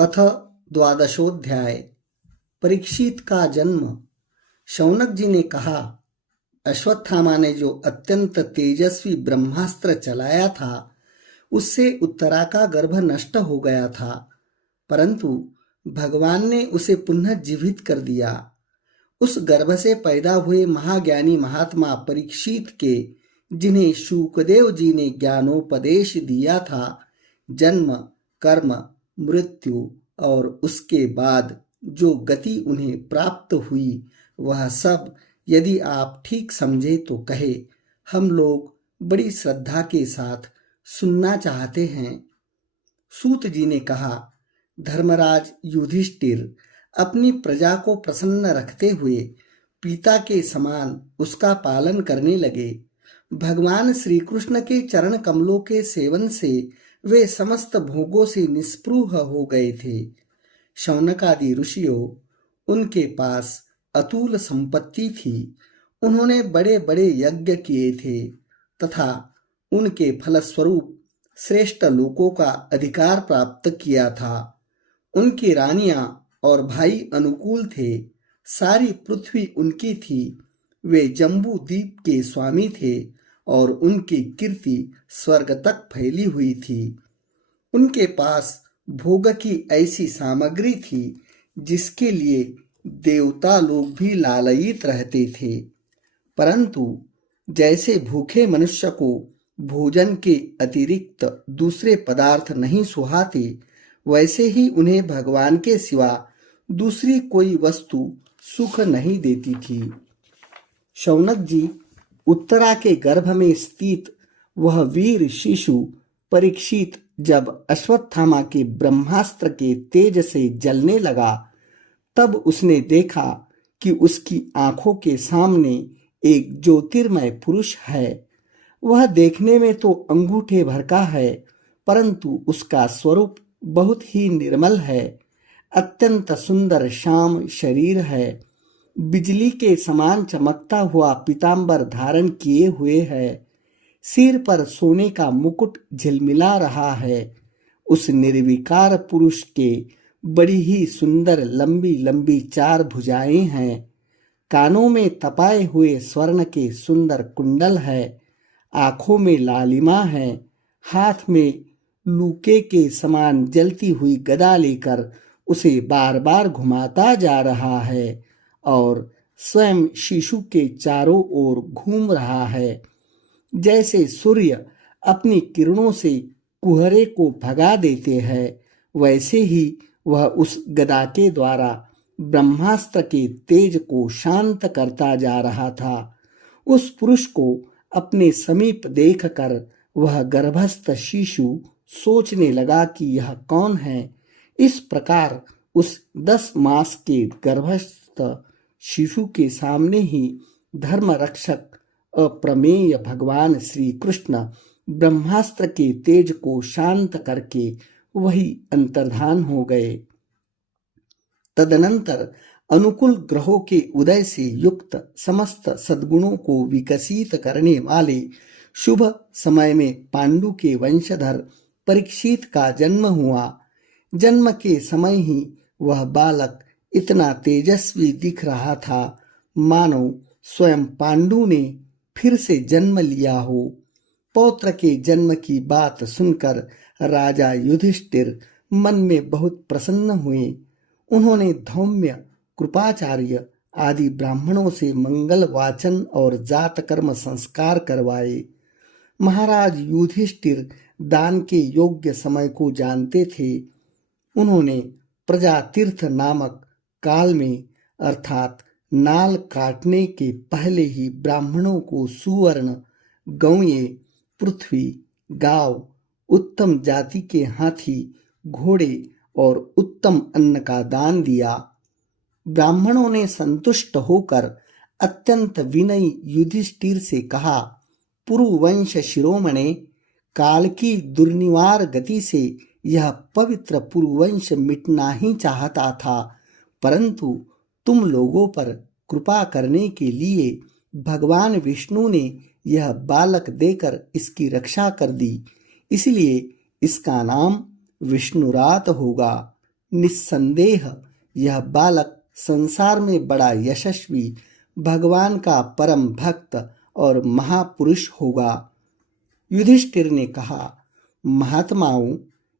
अथ द्वादशोऽध्याय। परीक्षित का जन्म। शौनक जी ने कहा, अश्वत्थामा ने जो अत्यंत तेजस्वी ब्रह्मास्त्र चलाया था उससे उत्तरा का गर्भ नष्ट हो गया था, परंतु भगवान ने उसे पुनः जीवित कर दिया। उस गर्भ से पैदा हुए महाज्ञानी महात्मा परीक्षित के, जिन्हें शुकदेव जी ने ज्ञानोपदेश दिया था, जन्म, कर्म, मृत्यु और उसके बाद जो गति उन्हें प्राप्त हुई, वह सब यदि आप ठीक समझे तो कहे, हम लोग बड़ी श्रद्धा के साथ सुनना चाहते हैं। सूत जी ने कहा, धर्मराज युधिष्ठिर अपनी प्रजा को प्रसन्न रखते हुए पिता के समान उसका पालन करने लगे। भगवान श्री कृष्ण के चरण कमलों के सेवन से वे समस्त भोगों से निस्पृह हो गए थे। शौनक आदि ऋषियों, उनके पास अतुल संपत्ति थी। उन्होंने बड़े बड़े यज्ञ किए थे तथा उनके फलस्वरूप श्रेष्ठ लोकों का अधिकार प्राप्त किया था। उनकी रानियां और भाई अनुकूल थे। सारी पृथ्वी उनकी थी। वे जम्बू द्वीप के स्वामी थे और उनकी कीर्ति स्वर्ग तक फैली हुई थी। उनके पास भोग की ऐसी सामग्री थी जिसके लिए देवता लोग भी लालयित रहते थे, परंतु जैसे भूखे मनुष्य को भोजन के अतिरिक्त दूसरे पदार्थ नहीं सुहाते, वैसे ही उन्हें भगवान के सिवा दूसरी कोई वस्तु सुख नहीं देती थी। शौनक जी, उत्तरा के गर्भ में स्थित वह वीर शिशु परीक्षित जब अश्वत्थामा के ब्रह्मास्त्र के तेज से जलने लगा, तब उसने देखा कि उसकी आंखों के सामने एक ज्योतिर्मय पुरुष है। वह देखने में तो अंगूठे भर का है, परंतु उसका स्वरूप बहुत ही निर्मल है। अत्यंत सुंदर श्याम शरीर है। बिजली के समान चमकता हुआ पीतांबर धारण किए हुए है। सिर पर सोने का मुकुट झिलमिला रहा है। उस निर्विकार पुरुष के बड़ी ही सुंदर लंबी लंबी 4 भुजाएं हैं। कानों में तपाए हुए स्वर्ण के सुंदर कुंडल है। आंखों में लालिमा है। हाथ में लूके के समान जलती हुई गदा लेकर उसे बार बार घुमाता जा रहा है और स्वयं शिशु के चारों ओर घूम रहा है। जैसे सूर्य अपनी किरणों से कुहरे को भगा देते हैं, वैसे ही वह उस गदा के द्वारा ब्रह्मास्त्र के तेज को शांत करता जा रहा था। उस पुरुष को अपने समीप देखकर वह गर्भस्थ शिशु सोचने लगा कि यह कौन है। इस प्रकार उस 10 मास के गर्भस्थ शिशु के सामने ही धर्म रक्षक अप्रमेय भगवान श्री कृष्ण ब्रह्मास्त्र के तेज को शांत करके वही अंतर्धान हो गए। तदनंतर अनुकूल ग्रहों के उदय से युक्त समस्त सद्गुणों को विकसित करने वाले शुभ समय में पांडु के वंशधर परीक्षित का जन्म हुआ। जन्म के समय ही वह बालक इतना तेजस्वी दिख रहा था, मानो स्वयं पांडु ने फिर से जन्म लिया हो। पौत्र के जन्म की बात सुनकर राजा युधिष्ठिर मन में बहुत प्रसन्न हुए। उन्होंने धौम्य, कृपाचार्य आदि ब्राह्मणों से मंगल वाचन और जात कर्म संस्कार करवाए। महाराज युधिष्ठिर दान के योग्य समय को जानते थे। उन्होंने प्रजातीर्थ नामक काल में, अर्थात नाल काटने के पहले ही ब्राह्मणों को सुवर्ण, गौएं, पृथ्वी, गांव, उत्तम जाति के हाथी, घोड़े और उत्तम अन्न का दान दिया। ब्राह्मणों ने संतुष्ट होकर अत्यंत विनयी युधिष्ठिर से कहा, पुरुवंश शिरोमणे, काल की दुर्निवार गति से यह पवित्र पुरुवंश मिटना ही चाहता था, परंतु तुम लोगों पर कृपा करने के लिए भगवान विष्णु ने यह बालक देकर इसकी रक्षा कर दी, इसलिए इसका नाम विष्णुरात होगा। निस्संदेह यह बालक संसार में बड़ा यशस्वी, भगवान का परम भक्त और महापुरुष होगा। युधिष्ठिर ने कहा, महात्माओं,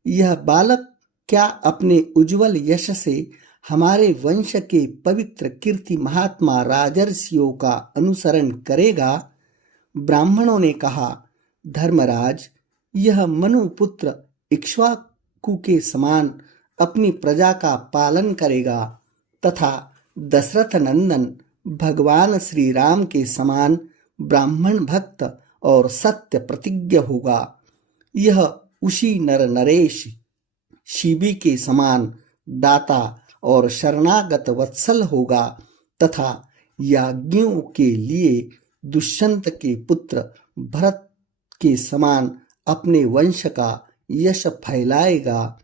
यह बालक क्या अपने उज्जवल यश से हमारे वंश के पवित्र कीर्ति महात्मा राजर्षियों का अनुसरण करेगा? ब्राह्मणों ने कहा, धर्मराज, यह मनुपुत्र इक्ष्वाकु के समान अपनी प्रजा का पालन करेगा तथा दशरथ नंदन भगवान श्री राम के समान ब्राह्मण भक्त और सत्य प्रतिज्ञ होगा। यह उसी नर नरेश शिबी के समान दाता और शरणागत वत्सल होगा तथा याज्ञों के लिए दुष्यंत के पुत्र भरत के समान अपने वंश का यश फैलाएगा।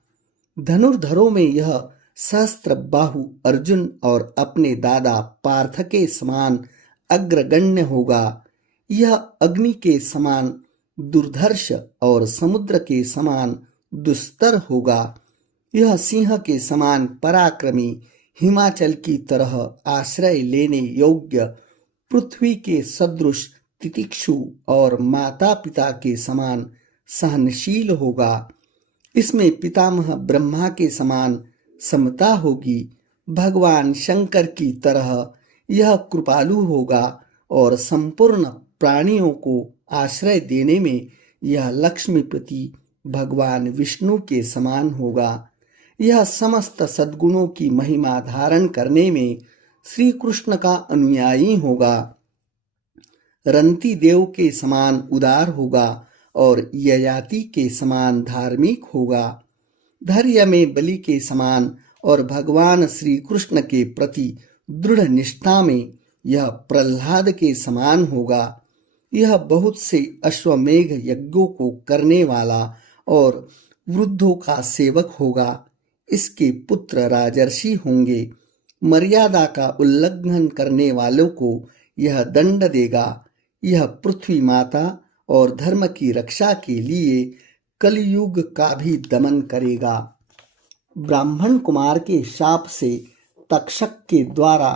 धनुर्धरों में यह सहस्त्र बाहु अर्जुन और अपने दादा पार्थ के समान अग्रगण्य होगा। यह अग्नि के समान दुर्धर्ष और समुद्र के समान दुस्तर होगा। यह सिंह के समान पराक्रमी, हिमाचल की तरह आश्रय लेने योग्य, पृथ्वी के सदृश तितिक्षु और माता पिता के समान सहनशील होगा। इसमें पितामह ब्रह्मा के समान समता होगी। भगवान शंकर की तरह यह कृपालु होगा और संपूर्ण प्राणियों को आश्रय देने में यह लक्ष्मीपति भगवान विष्णु के समान होगा। यह समस्त सद्गुणों की महिमा धारण करने में श्री कृष्ण का अनुयायी होगा। रंती देव के समान उदार होगा और ययाति के समान धार्मिक होगा। धैर्य में बलि के समान और भगवान श्री कृष्ण के प्रति दृढ़ निष्ठा में यह प्रहलाद के समान होगा। यह बहुत से अश्वमेघ यज्ञों को करने वाला और वृद्धों का सेवक होगा। इसके पुत्र राजर्षि होंगे। मर्यादा का उल्लंघन करने वालों को यह दंड देगा। यह पृथ्वी माता और धर्म की रक्षा के लिए कलयुग का भी दमन करेगा। ब्राह्मण कुमार के शाप से तक्षक के द्वारा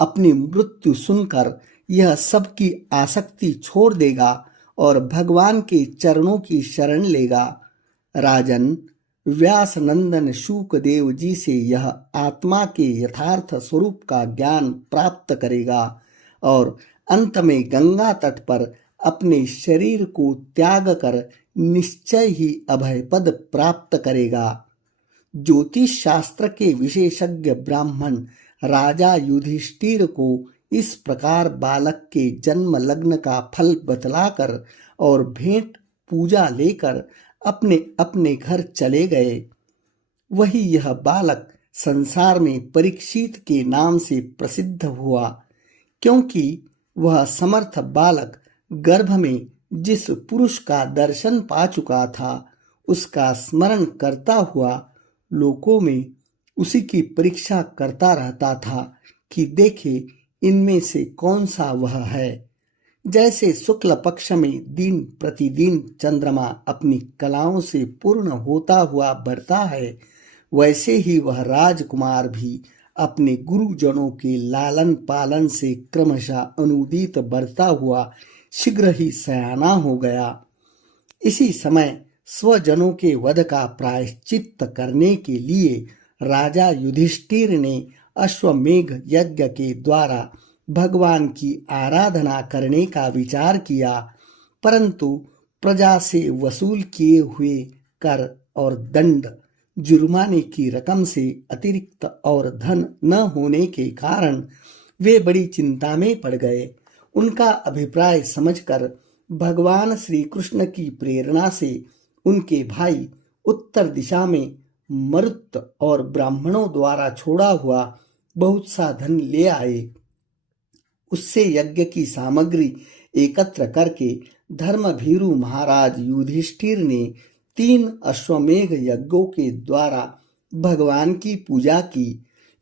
अपनी मृत्यु सुनकर यह सबकी आसक्ति छोड़ देगा और भगवान के चरणों की शरण लेगा। राजन, व्यास नंदन शुकदेव जी से यह आत्मा के यथार्थ स्वरूप का ज्ञान प्राप्त करेगा और अंत में गंगा तट पर अपने शरीर को त्याग कर निश्चय ही अभय पद प्राप्त करेगा। ज्योतिष शास्त्र के विशेषज्ञ ब्राह्मण राजा युधिष्ठिर को इस प्रकार बालक के जन्म लग्न का फल बतलाकर और भेंट पूजा लेकर अपने अपने घर चले गए। वही यह बालक संसार में परीक्षित के नाम से प्रसिद्ध हुआ, क्योंकि वह समर्थ बालक गर्भ में जिस पुरुष का दर्शन पा चुका था, उसका स्मरण करता हुआ लोकों में उसी की परीक्षा करता रहता था कि देखे इनमें से कौन सा वह है। जैसे शुक्ल पक्ष में दिन प्रतिदिन चंद्रमा अपनी कलाओं से पूर्ण होता हुआ बढ़ता है, वैसे ही वह राजकुमार भी अपने गुरुजनों के लालन पालन से क्रमशः अनुदित बढ़ता हुआ शीघ्र ही सयाना हो गया। इसी समय स्वजनों के वध का प्रायश्चित्त करने के लिए राजा युधिष्ठिर ने अश्वमेघ यज्ञ के द्वारा भगवान की आराधना करने का विचार किया, परंतु प्रजा से वसूल किए हुए कर और दंड जुर्माने की रकम से अतिरिक्त और धन न होने के कारण वे बड़ी चिंता में पड़ गए। उनका अभिप्राय समझकर भगवान श्री कृष्ण की प्रेरणा से उनके भाई उत्तर दिशा में मरुत और ब्राह्मणों द्वारा छोड़ा हुआ बहुत सा धन ले आए। उससे यज्ञ की सामग्री एकत्र करके धर्मभीरु महाराज युधिष्ठिर ने 3 अश्वमेघ यज्ञों के द्वारा भगवान की पूजा की।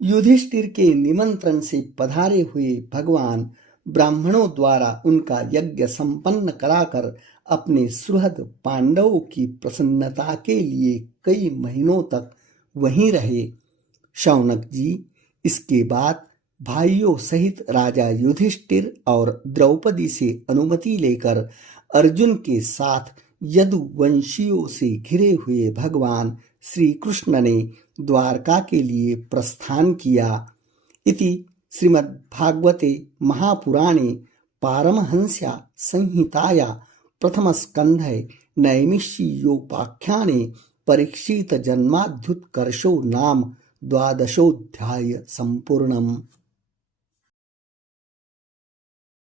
युधिष्ठिर के निमंत्रण से पधारे हुए भगवान ब्राह्मणों द्वारा उनका यज्ञ संपन्न कराकर अपने सुहृद पांडवों की प्रसन्नता के लिए कई महीनों तक वहीं रहे। शौनक जी, इसके बाद भाइयों सहित राजा युधिष्ठिर और द्रौपदी से अनुमति लेकर अर्जुन के साथ यदुवंशियों से घिरे हुए भगवान श्री कृष्ण ने द्वारका के लिए प्रस्थान किया। इति श्रीमद्भागवते महापुराणे पारमहंस्या संहिताया प्रथमस्कन्धे नैमिषीयोपाख्याने परीक्षितजन्माद्युत्कर्षो नाम द्वादशोऽध्यायः सम्पूर्णम्।